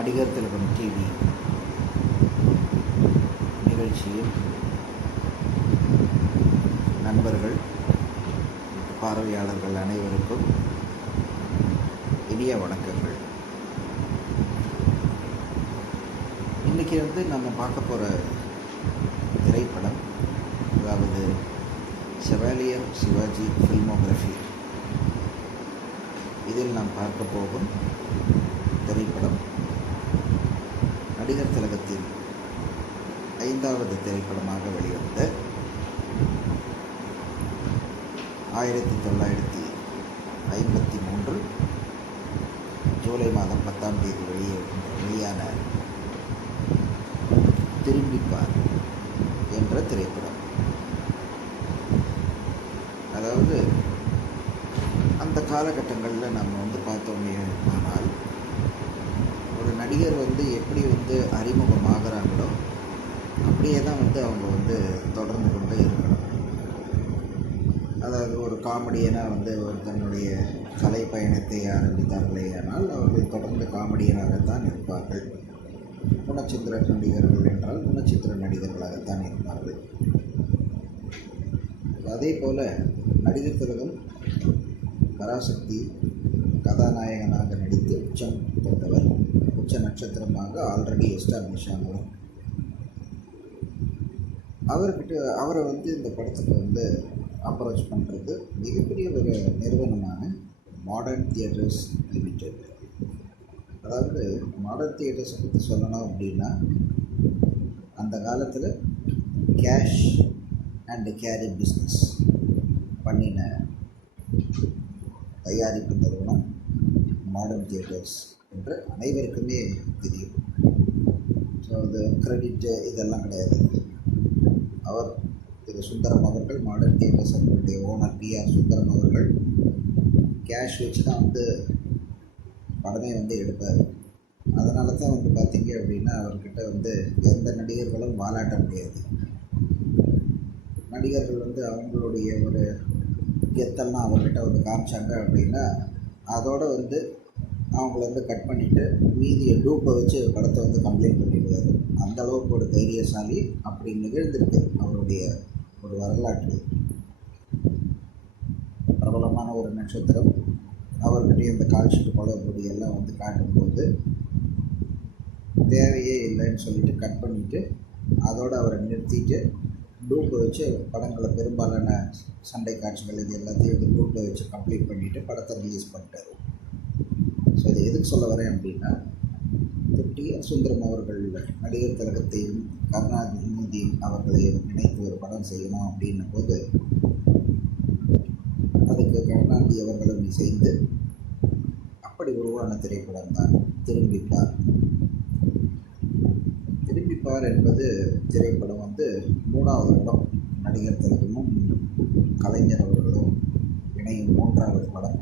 நடிகர் திலகம் டிவி நிகழ்ச்சியில் நண்பர்கள் பார்வையாளர்கள் அனைவருக்கும் இனிய வணக்கங்கள். இன்றைக்கி நம்ம பார்க்க போகிற திரைப்படம், அதாவது செவாலியர் சிவாஜி ஃபில்மோகிராஃபி. இதில் நாம் பார்க்க போகும் திரைப்படம் நடிகர் திலகத்தின் 5வது திரைப்படமாக வெளிவந்த 1953 ஜூலை மாதம் 10ஆம் தேதி வெளியான திரும்பிப்பார் என்ற திரைப்படம். அதாவது அந்த காலகட்டங்களில் நம்ம பார்த்தோமே ஆனால், ஒரு நடிகர் எப்படி அறிமுகமாகறாங்களோ அப்படியே தான் அவங்க தொடர்ந்து கொண்டே இருக்கணும். அதாவது ஒரு காமெடியனாக ஒரு தன்னுடைய கலை பயணத்தை ஆரம்பித்தார்களே ஆனால் அவர்கள் தொடர்ந்து காமெடியனாகத்தான் இருப்பார்கள். குணச்சித்திர நடிகர்கள் என்றால் குணச்சித்திர நடிகர்களாகத்தான் இருப்பார்கள். அதே போல் நடிகர் திலகம் பராசக்தி கதாநாயகனாக நடித்து உச்சம் தொட்டவர், உச்ச நட்சத்திரமாக ஆல்ரெடி எஸ்டாப்ளிஷ் ஆனவர். அவரை இந்த படத்துக்கு அப்ரோச் பண்ணுறது மிகப்பெரிய ஒரு நிறுவனமான மாடர்ன் தியேட்டர்ஸ் லிமிடெட். அதாவது மாடர்ன் தியேட்டர்ஸை பற்றி சொல்லணும் அப்படின்னா, அந்த காலத்தில் கேஷ் அண்டு கேரி பிஸ்னஸ் பண்ணின தயாரிப்பு நிறுவனம் மாடர்ன் தியேட்டர்ஸ் என்று அனைவருக்குமே தெரியும். ஸோ அது கிரெடிட்டு இதெல்லாம் கிடையாது. அவர் திரு சுந்தரம் அவர்கள், மாடர்ன் தியேட்டர்ஸ் அவர்களுடைய ஓனர் பிஆர் சுந்தரம் அவர்கள் கேஷ் வச்சு தான் படமே எடுப்பார். அதனால தான் பார்த்திங்க அப்படின்னா அவர்கிட்ட எந்த நடிகர்களும் வாலாட்ட முடியாது. நடிகர்கள் அவங்களுடைய ஒரு கெத்தெல்லாம் அவர்கிட்ட காமிச்சாங்க அப்படின்னா அதோடு அவங்கள கட் பண்ணிவிட்டு மீதியை டூப்பை வச்சு படத்தை கம்ப்ளீட் பண்ணிடுவார். அந்தளவுக்கு ஒரு தைரியசாலி. அப்படி நிகழ்ந்திருக்கு அவருடைய ஒரு வரலாற்று. பிரபலமான ஒரு நட்சத்திரம் அவர்கிட்டயே இந்த கால்ஷீட் பழப்பொடியெல்லாம் காட்டும்போது தேவையே இல்லைன்னு சொல்லிட்டு கட் பண்ணிவிட்டு அதோடு அவரை நிறுத்திட்டு டூப்பை வச்சு படங்களை பெரும்பாலான சண்டை காட்சிகள் இது எல்லாத்தையும் டூப்பை வச்சு கம்ப்ளீட் பண்ணிவிட்டு படத்தை ரிலீஸ் பண்ணிட்டார். ஸோ இது எதுக்கு சொல்ல வரேன் அப்படின்னா, டிஆர் சுந்தரம் அவர்கள் நடிகர் திலகத்தையும் கருணாநிதி அவர்களையும் இணைத்து ஒரு படம் செய்யணும் அப்படின்ன போது அதுக்கு கருணாநிதி அவர்களும் இசைந்து அப்படி உருவான திரைப்படம் தான் திரும்பிப்பார். திரும்பிப்பார் என்பது திரைப்படம் 3வது படம். நடிகர் திலகமும் கலைஞர் அவர்களும் இணையும் 3வது படம்.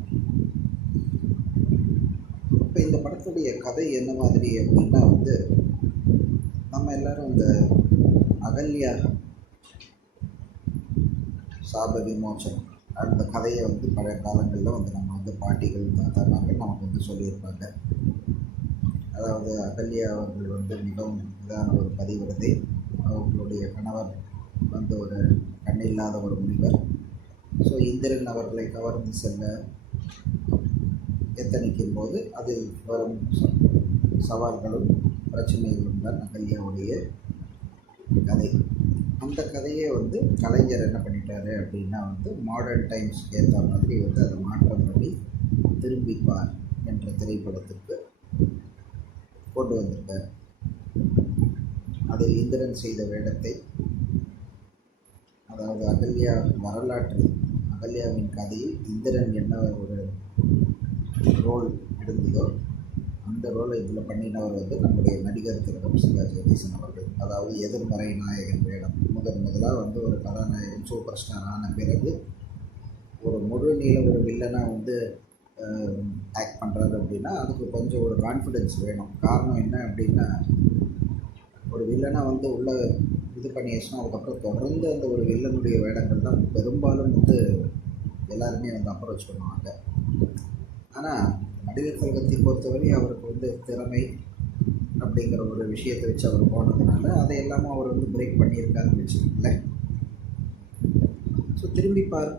இப்போ இந்த படத்துடைய கதை என்ன மாதிரி அப்படின்னா, நம்ம எல்லோரும் இந்த அகல்யா சாப விமோச்சனம் அந்த கதையை பழைய காலங்களில் நம்ம பாட்டிகள் தாத்தாமார்கள் நமக்கு சொல்லியிருப்பாங்க. அதாவது அகல்யா அவர்கள் மிகவும் இதான ஒரு பதிவிரதை. அவர்களுடைய கணவர் ஒரு கண்ணில்லாத ஒரு முனிவர். ஸோ இந்திரன் அவர்களை கவர்ந்து செல்ல எத்தனிக்கும் போது அதில் வரும் சவால்களும் பிரச்சனைகளும் தான் அகல்யாவுடைய கதை. அந்த கதையை கலைஞர் என்ன பண்ணிட்டாரு அப்படின்னா மாடர்ன் டைம்ஸ் ஏற்ற மாதிரி அதை மாற்றம் பண்ணி திரும்பிப்பார் என்ற திரைப்படத்திற்கு கொண்டு வந்திருக்கார். அதில் இந்திரன் செய்த வேடத்தை, அதாவது அகல்யா வரலாற்றில் அகல்யாவின் கதையில் இந்திரன் என்ன ஒரு ரோல் இருந்ததோ அந்த ரோலை இதில் பண்ணினவர் நம்முடைய நடிகர் திலகம் சிவாஜி கணேசன் அவர்கள். அதாவது எதிர்மறை நாயகன் வேடம் முதலாக ஒரு கதாநாயகன் சூப்பர் ஸ்டார் ஆன பிறகு ஒரு முழு நீள ஒரு வில்லனாக ஆக்ட் பண்ணுறாரு அப்படின்னா அதுக்கு கொஞ்சம் ஒரு கான்ஃபிடென்ஸ் வேணும். காரணம் என்ன அப்படின்னா, ஒரு வில்லனாக உள்ள இது பண்ணியாச்சுன்னா அதுக்கப்புறம் தொடர்ந்து அந்த ஒரு வில்லனுடைய வேடங்கள் தான் பெரும்பாலும் எல்லாருமே அப்ரோச் பண்ணுவாங்க. ஆனால் நடிகர் திலகத்தை பொறுத்தவரை அவருக்கு திறமை, அப்படிங்கிற ஒரு விஷயத்தை வச்சு அவர் போனதுனால அதை எல்லாமே அவர் வந்து பிரேக் பண்ணியிருக்காருன்னு வச்சுக்கோங்களேன். ஸோ திரும்பிப்பார்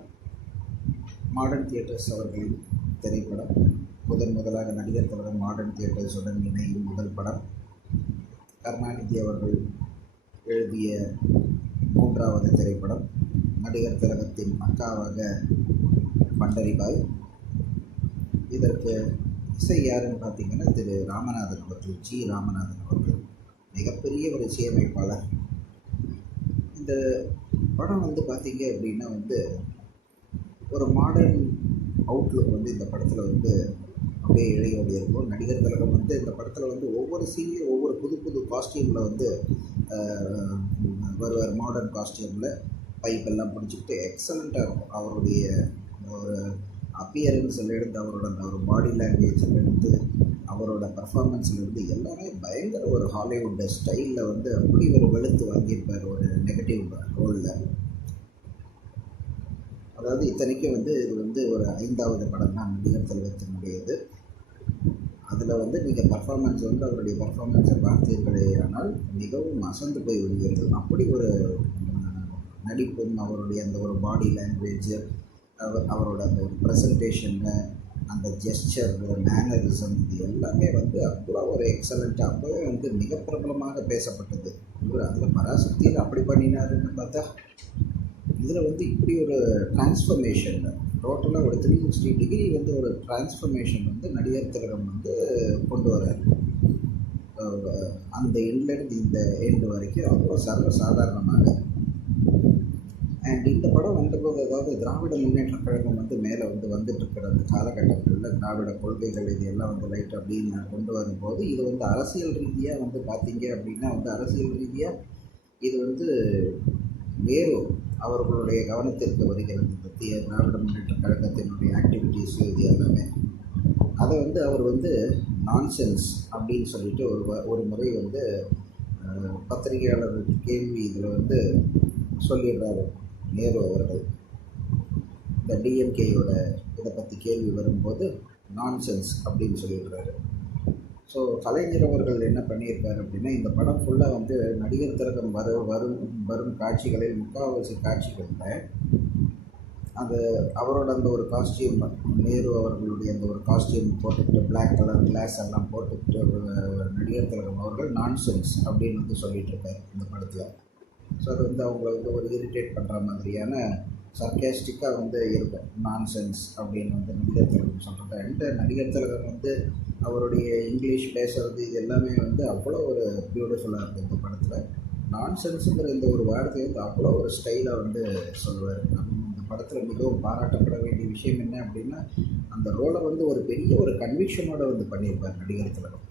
மாடர்ன் தியேட்டர்ஸ் அவர்களின் திரைப்படம் முதலாக நடிகர் திலகம் மாடர்ன் தியேட்டர்ஸுடன் இணையும் முதல் படம். கருணாநிதி அவர்கள் எழுதிய 3வது திரைப்படம். நடிகர் திலகத்தின் அக்காவாக பண்டரிபாய். இதற்கு இசை யாருன்னு பார்த்தீங்கன்னா திரு ராமநாதன் அவர்கள், ஜி ராமநாதன் அவர்கள், மிகப்பெரிய ஒரு இசையமைப்பாளர். இந்த படம் வந்து பார்த்தீங்க அப்படின்னா வந்து ஒரு மாடர்ன் அவுட்லுக் வந்து இந்த படத்தில் வந்து அப்படியே இழையோடு இருக்கும். நடிகர் திலகம் வந்து இந்த படத்தில் வந்து ஒவ்வொரு சீன்லேயும் ஒவ்வொரு புது புது காஸ்டியூமில் வந்து வருவார். மாடர்ன் காஸ்டியூமில் பைப்பெல்லாம் பிடிச்சிக்கிட்டு எக்ஸலண்ட்டாக இருக்கும். அவருடைய ஒரு அப்பியரன்ஸ்லேருந்து அவரோட அந்த ஒரு பாடி லாங்குவேஜ்லேருந்து அவரோட பர்ஃபார்மன்ஸ்லேருந்து எல்லாமே பயங்கர ஒரு ஹாலிவுட் ஸ்டைலில் வந்து அப்படி ஒரு வெளுத்து வாங்கியிருப்பார் ஒரு நெகட்டிவ் ரோலில். அதாவது இத்தனைக்கும் வந்து இது வந்து ஒரு 5வது படம் தான் நடிகர் திலகத்தினுடையது. அதில் வந்து நீங்கள் பர்ஃபார்மன்ஸ் வந்து அவருடைய பர்ஃபார்மன்ஸை பார்த்தீர்களே ஆனால் மிகவும் அசந்து போய் விடுவீர்கள். அப்படி ஒரு நடிப்பும் அவருடைய அந்த ஒரு பாடி லாங்குவேஜ், அவரோட அந்த ஒரு ப்ரெசன்டேஷனு, அந்த ஜெஸ்சர், மேனரிசம், இது எல்லாமே வந்து அவ்வளோ ஒரு எக்ஸலண்ட்டாக அப்போவே வந்து மிக பிரபலமாக பேசப்பட்டது. இவர் அதில் பராசக்தியில் அப்படி பண்ணினாருன்னு பார்த்தா இதில் வந்து இப்படி ஒரு டிரான்ஸ்ஃபர்மேஷன், டோட்டலாக ஒரு 360 டிகிரி வந்து ஒரு டிரான்ஸ்ஃபர்மேஷன் வந்து நடிகர் திலகம் வந்து கொண்டு வரார். அந்த எண்ட்லேருந்து இந்த எண்டு வரைக்கும் அவ்வளோ சர்வசாதாரணமாக. அண்ட் இந்த படம் வந்தபோது அதாவது திராவிட முன்னேற்ற கழகம் வந்து மேலே வந்து வந்துட்டுருக்கிற அந்த காலகட்டங்களில் திராவிட கொள்கைகள் இது எல்லாம் வந்து லைட் அப்படின்னு கொண்டு வரும்போது இது வந்து அரசியல் ரீதியாக வந்து பார்த்தீங்க அப்படின்னா வந்து அரசியல் ரீதியாக இது வந்து வேறு அவர்களுடைய கவனத்திற்கு வருகிறது. மத்திய திராவிட முன்னேற்ற கழகத்தினுடைய ஆக்டிவிட்டீஸு இது எல்லாமே அதை வந்து அவர் வந்து நான்சென்ஸ் அப்படின்னு சொல்லிட்டு ஒரு முறை வந்து பத்திரிகையாளர்களுக்கு கேள்வி இதில் வந்து சொல்லிடுறாரு நேரு அவர்கள். இந்த டிஎம்கேயோட இதை பற்றி கேள்வி வரும்போது நான்சென்ஸ் அப்படின்னு சொல்லிடுறாரு. ஸோ கலைஞர் அவர்கள் என்ன பண்ணியிருக்காரு அப்படின்னா இந்த படம் ஃபுல்லாக வந்து நடிகர் திலகம் வரும் காட்சிகளில் முக்கால்வாசி காட்சிகளில் அது அவரோட அந்த ஒரு காஸ்டியூம், நேரு அவர்களுடைய அந்த ஒரு காஸ்டியூம் போட்டுக்கிட்டு பிளாக் கலர் கிளாஸ் எல்லாம் போட்டுக்கிட்டு நடிகர் திலகம் அவர்கள் நான்சென்ஸ் அப்படின்னு வந்து சொல்லிட்டு இருக்காரு இந்த படத்தில். ஸோ அது வந்து அவங்கள வந்து ஒரு இரிட்டேட் பண்ணுற மாதிரியான சர்க்காஸ்டிக்காக வந்து இருக்கும். நான்சென்ஸ் அப்படின்னு வந்து நடிகர் திலகம் சொல்கிறது. அண்ட் நடிகர் திலகம் வந்து அவருடைய இங்கிலீஷ் பேசுகிறது இது எல்லாமே வந்து அவ்வளோ ஒரு பியூட்டிஃபுல்லாக இருக்குது இந்த படத்தில். நான்சென்ஸுங்கிற இந்த ஒரு வார்த்தையை வந்து அவ்வளோ ஒரு ஸ்டைலாக வந்து சொல்லுவார். இந்த படத்தில் மிகவும் பாராட்டப்பட வேண்டிய விஷயம் என்ன அப்படின்னா அந்த ரோலை வந்து ஒரு பெரிய ஒரு கன்விக்ஷனோட வந்து பண்ணியிருப்பார் நடிகர் திலகம்.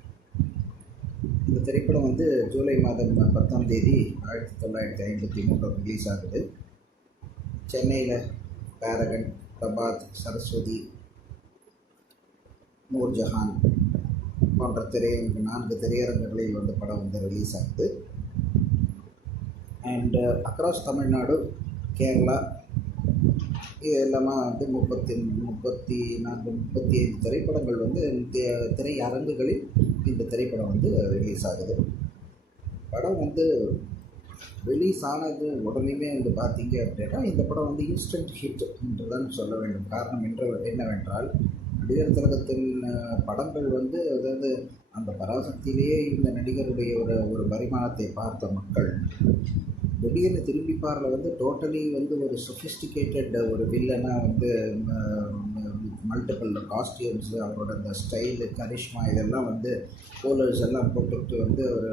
இந்த திரைப்படம் வந்து ஜூலை மாதம் 10ஆம் தேதி 1953 ரிலீஸ் ஆகுது. சென்னையில் பேரகன், பிரபாத், சரஸ்வதி, நூர்ஜஹான் போன்ற 4 திரையரங்குகளில் வந்து படம் வந்து ரிலீஸ் ஆகுது. அண்டு அக்ராஸ் தமிழ்நாடு, கேரளா இது எல்லாமே வந்து 35 திரைப்படங்கள் வந்து திரையரங்குகளில் இந்த திரைப்படம் வந்து ரிலீஸ் ஆகுது. படம் வந்து ரிலீஸ் ஆனது உடனேயுமே வந்து பார்த்தீங்க அப்படின்னா இந்த படம் வந்து இன்ஸ்டன்ட் ஹிட் என்று தான் சொல்ல வேண்டும். காரணம் என்னவென்றால் நடிகர் திலகத்தின் படங்கள் வந்து அதாவது அந்த பராசக்தியிலேயே இந்த நடிகருடைய ஒரு பரிமாணத்தை பார்த்த மக்கள் திடீர்னு திரும்பிப்பாரில் வந்து டோட்டலி வந்து ஒரு சொஃபிஸ்டிகேட்டட் ஒரு வில்லனாக வந்து மல்டிபிள் காஸ்டியூம்ஸு, அவரோட அந்த ஸ்டைலு, கரிஷ்மா இதெல்லாம் வந்து கோலர்ஸ் எல்லாம் போட்டுக்கிட்டு வந்து ஒரு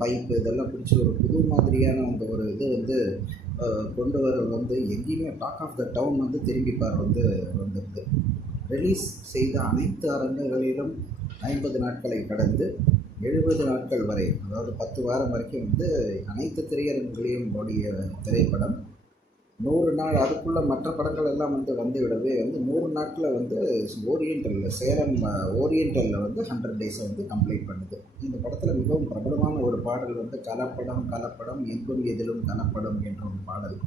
பைப்பு இதெல்லாம் பிடிச்சி ஒரு புது மாதிரியான அந்த ஒரு இது வந்து கொண்டு வர வந்து எங்கேயுமே டாக் ஆஃப் த டவுன் வந்து திரும்பிப்பார் வந்து வந்துடுது. ரிலீஸ் செய்த அனைத்து அரங்குகளிலும் 50 நாட்களை கடந்து 70 நாட்கள் வரை, அதாவது 10 வாரம் வரைக்கும் வந்து அனைத்து திரையரங்குகளையும் ஓடிய திரைப்படம். 100 நாள் அதுக்குள்ளே மற்ற படங்கள் எல்லாம் வந்து விடவே வந்து 100 நாட்களில் வந்து சேலம் ஓரியண்டலில் வந்து 100 டேஸை வந்து கம்ப்ளீட் பண்ணுது. இந்த படத்தில் மிகவும் பிரபலமான ஒரு பாடல் வந்து கலப்படம் எங்கும் எதிலும் கலப்படம் என்ற ஒரு பாடல்.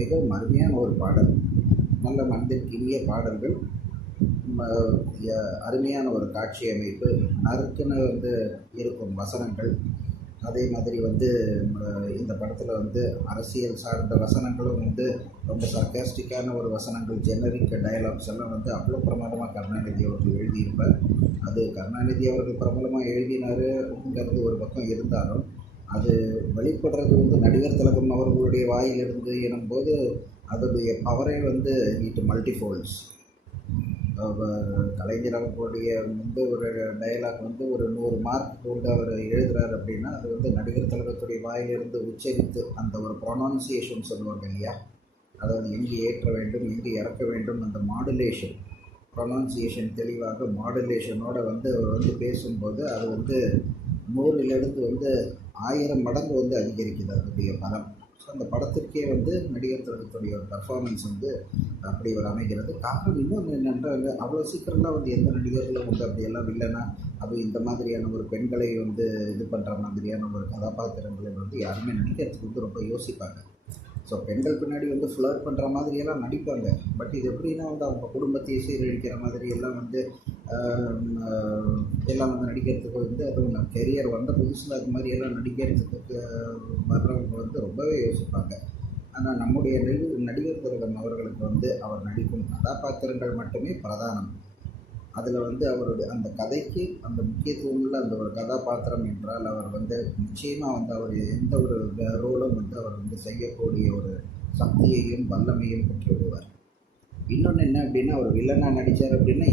மிகவும் அருமையான ஒரு பாடல். நல்ல மனதிற்கு இனிய பாடல்கள். அருமையான ஒரு காட்சி அமைப்பு, நறுக்குன்னு வந்து இருக்கும் வசனங்கள். அதே மாதிரி வந்து இந்த படத்தில் வந்து அரசியல் சார்ந்த வசனங்களும் வந்து ரொம்ப சர்க்காஸ்டிக்கான ஒரு வசனங்கள், ஜெனரிக் டயலாக்ஸ் எல்லாம் வந்து அவ்வளோ பிரமாதமாக கருணாநிதி அவர்கள் எழுதியிருப்பார். அது கருணாநிதி அவர்கள் பிரபலமாக எழுதினாருங்கிறது ஒரு பக்கம் இருந்தாலும், அது வெளிப்படுறது வந்து நடிகர் திலகம் அவர்களுடைய வாயிலிருந்து எனும்போது அதோடைய பவரே வந்து இட் மல்டிஃபோல்ட்ஸ். கலைஞர் அவர்களுடைய வந்து ஒரு டயலாக் வந்து ஒரு 100 மார்க் கொண்டு அவர் எழுதுகிறார் அப்படின்னா, அது வந்து நடிகர் திலகத்துடைய வாயிலிருந்து உச்சரித்து அந்த ஒரு ப்ரொனவுன்சியேஷன் சொல்லுவாங்க இல்லையா, அதாவது எங்கே ஏற்ற வேண்டும் எங்கே இறக்க வேண்டும், அந்த மாடுலேஷன், ப்ரொனவுன்சியேஷன் தெளிவாக மாடுலேஷனோட வந்து அவர் வந்து பேசும்போது அது வந்து 100லிருந்து வந்து 1000 மடங்கு வந்து அதிகரிக்குது அதனுடைய பலம். ஸோ அந்த படத்திற்கே வந்து நடிகர் திலகத்துடைய ஒரு பர்ஃபார்மன்ஸ் வந்து அப்படி ஒரு அமைகிறது. காரணம் இன்னொன்று என்னென்றால், அவ்வளோ சீக்கிரம்லாம் வந்து எந்த நடிகர்களும் வந்து அப்படியெல்லாம் இல்லைன்னா, அதுவும் இந்த மாதிரியான ஒரு பெண்களை வந்து இது பண்ணுற மாதிரியான ஒரு கதாபாத்திரங்களை வந்து யாருமே நடிக்கிறதுக்கு வந்து ரொம்ப யோசிப்பாங்க. ஸோ பெண்கள் பின்னாடி வந்து ஃப்ளர்ட் பண்ணுற மாதிரியெல்லாம் நடிப்பாங்க. பட் இது எப்படின்னா வந்து அவங்க குடும்பத்தையே சீரழிக்கிற மாதிரி எல்லாம் வந்து எல்லாம் வந்து நடிக்கிறதுக்கு வந்து, அதுவும் நான் கெரியர் வந்த புதுசில் அது மாதிரி எல்லாம் நடிக்கிறதுக்கு வர்றவங்க வந்து ரொம்பவே யோசிப்பாங்க. ஆனால் நம்முடைய நடிகர் திலகம் அவர்களுக்கு வந்து அவர் நடிக்கும் கதாபாத்திரங்கள் மட்டுமே பிரதானம். அதில் வந்து அவருடைய அந்த கதைக்கு அந்த முக்கியத்துவமுள்ள அந்த ஒரு கதாபாத்திரம் என்றால், அவர் வந்து நிச்சயமாக வந்து அவர் எந்த ஒரு ரோலும் வந்து அவர் வந்து செய்யக்கூடிய ஒரு சக்தியையும் வல்லமையும் பெற்றுவிடுவார். இன்னொன்று என்ன அப்படின்னா, அவர் வில்லனாக நடித்தார் அப்படின்னா,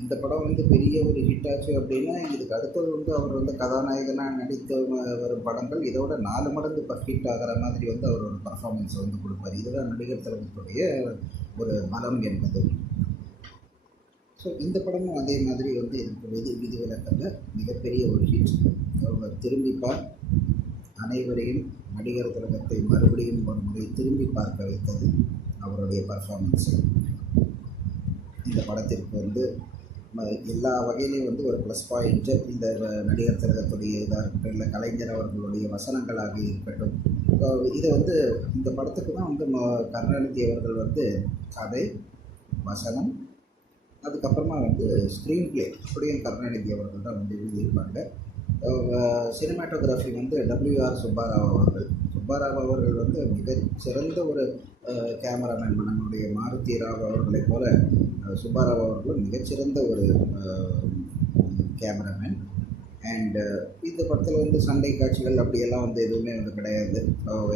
இந்த படம் வந்து பெரிய ஒரு ஹிட் ஆச்சு அப்படின்னா, இதுக்கு அடுத்தது வந்து அவர் வந்து கதாநாயகனாக நடித்து வரும் படங்கள் இதோட 4 மடங்கு இப்போ ஹிட் ஆகிற மாதிரி வந்து அவர் ஒரு பர்ஃபார்மன்ஸை வந்து கொடுப்பார். இதுதான் நடிகர் திலகத்துடைய ஒரு பலம் என்பது. ஸோ இந்த படமும் அதே மாதிரி வந்து இதுக்கு விதிவிலக்கல்ல, மிகப்பெரிய ஒரு ஹிட். திரும்பிப்பார் அனைவரையும் நடிகர் திலகத்தை மறுபடியும் ஒரு முறை திரும்பி பார்க்க வைத்தது அவருடைய பர்ஃபார்மன்ஸ். இந்த படத்திற்கு வந்து எல்லா வகையிலையும் வந்து ஒரு ப்ளஸ் பாயிண்ட்டு இந்த நடிகர் திலகத்துடைய இதாக இருக்கட்டும், இல்லை கலைஞர் அவர்களுடைய வசனங்களாக இருக்கட்டும். இதை வந்து இந்த படத்துக்கு தான் வந்து கருணாநிதி அவர்கள் வந்து கதை, வசனம், அதுக்கப்புறமா வந்து ஸ்க்ரீன் ப்ளே அப்படியும் கருணாநிதி அவர்கள் தான் வந்து எழுதியிருப்பாங்க. சினிமாட்டோகிராஃபி வந்து WR சுப்பாராவ் அவர்கள் வந்து மிகச்சிறந்த ஒரு கேமராமேன். நம்முடைய மாருதி ராவ் அவர்களைப் போல சுப்பாராவ் அவர்களும் மிகச்சிறந்த ஒரு கேமராமேன். அண்டு இந்த படத்தில் வந்து சண்டை காட்சிகள் அப்படியெல்லாம் வந்து எதுவுமே வந்து கிடையாது.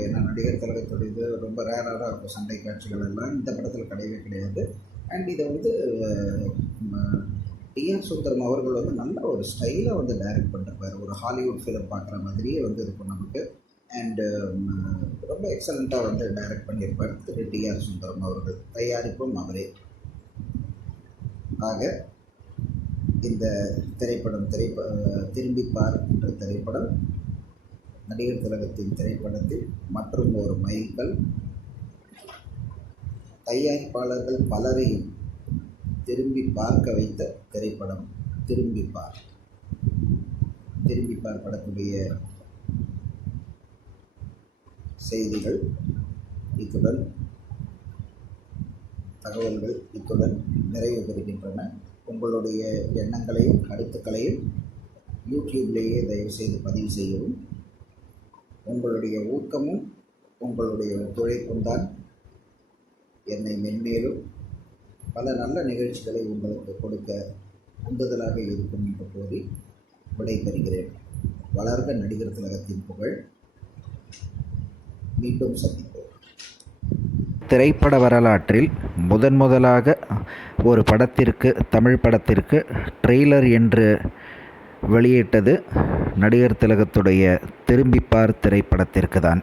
ஏன்னா நடிகர் திலகத்துடையது ரொம்ப ரேராக தான் இருக்கும் சண்டை காட்சிகள் எல்லாம். இந்த படத்தில் கிடையவே கிடையாது. அண்ட் இதை வந்து டிஆர் சுந்தரம் அவர்கள் வந்து நல்ல ஒரு ஸ்டைலாக வந்து டைரக்ட் பண்ணிருப்பார். ஒரு ஹாலிவுட் ஃபிலிம் பார்க்குற மாதிரியே வந்து இருக்கும் நமக்கு. அண்டு ரொம்ப எக்ஸலண்ட்டாக வந்து டைரக்ட் பண்ணியிருப்பார் திரு டிஆர் சுந்தரம் அவர்கள். தயாரிப்பும் அவரே. ஆக இந்த திரைப்படம் திரும்பிப்பார் என்ற திரைப்படம் நடிகர் திலகத்தின் திரைப்படத்தில் மற்றும் ஒரு மைல்கல். தயாரிப்பாளர்கள் பலரையும் திரும்பி பார்க்க வைத்த திரைப்படம் திரும்பிப்பார். படத்துடைய செய்திகள் இத்துடன், தகவல்கள் இத்துடன் நிறைவு பெறுகின்றன. உங்களுடைய எண்ணங்களையும் கருத்துக்களையும் யூடியூப்லேயே தயவுசெய்து பதிவு செய்யவும். உங்களுடைய ஊக்கமும் உங்களுடைய ஒத்துழைப்பும் தான் என்னை மென்மேலும் பல நல்ல நிகழ்ச்சிகளை உங்களுக்கு கொடுக்க உந்துதலாக இருக்கும் என்று கூறி விடைபெறுகிறேன். வளர்க நடிகர் திலகத்தின் புகழ். மீண்டும் சந்திப்போம். திரைப்பட வரலாற்றில் முதலாக ஒரு படத்திற்கு, தமிழ் படத்திற்கு ட்ரெய்லர் என்று வெளியிட்டது நடிகர் திலகத்துடைய திரும்பிப்பார் திரைப்படத்திற்கு தான்.